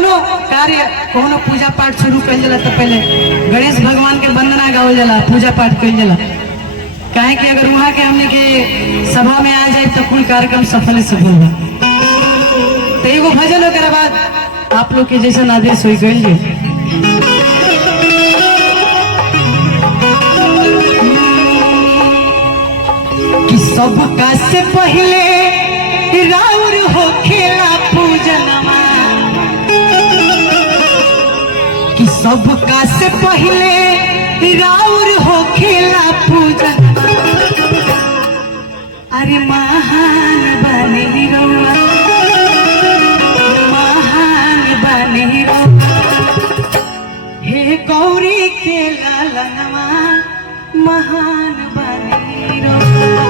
कोनो कार्य कोनो पूजा पाठ शुरू कइल जाला तो पहले गणेश भगवान के वंदना गावल जाला, पूजा पाठ कइल जाला। काहे कि अगर वहाँ के हमने के सभा में आ जाए तो कुल कार्यक्रम सफल सफल बा। तो एगो भजन ओकरा बाद आप लोग के जैसा आदेश हो गइल जे कि सबका से पहले राउर हो खेला पूजनमा, कि सबका से पहले राउर हो खेला पूजन। अरे महान बने रउआ, महान बने रउआ, हे गौरी के लालनवा महान बने रउआ।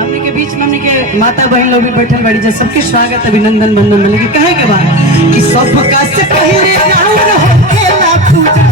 हमने के बीच में हमने के माता बहन लोग भी बैठल बड़ी जा, सबके स्वागत अभिनंदन वंदन मिले। कहे के बाद कि सबका से पहले राउर हो खेला पूजन,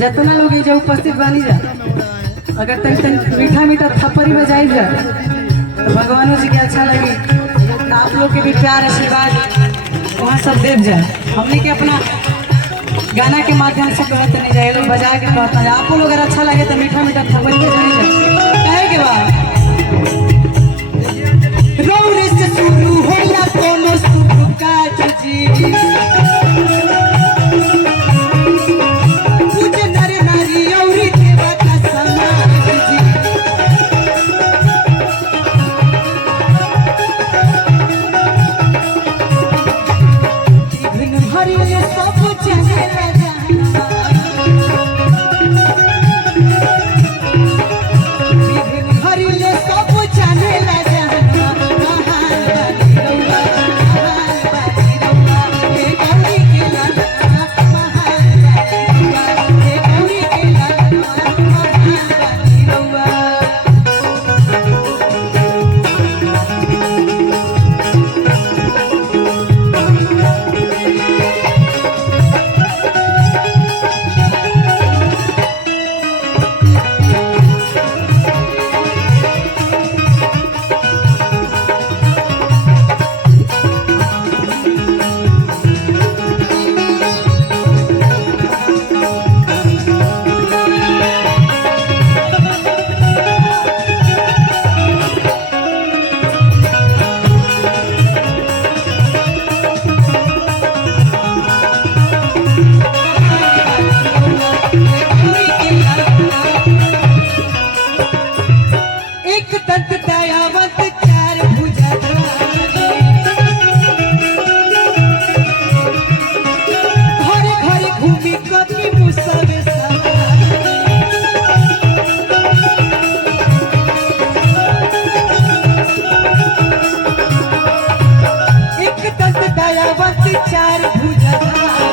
जितना लोग जो उपस्थित बनी जा, अगर तन मीठा मीठा थप्पड़ी बजाई जा तो भगवानों जी के अच्छा लगे, तो आप लोग के भी प्यार आशीर्वाद वहाँ सब देव जाए। हमने के अपना गाना के माध्यम से कहते नहीं जाए, लोग बजा के कहता है। आप लोग अगर अच्छा लगे तो मीठा मीठा थप्पड़ी बजाई जाए। कहे के बाद रौरे से शुरू होला कोनो शुभ काज जी, हरि ले सब जाने ला जाना महान दयावती चार भुजा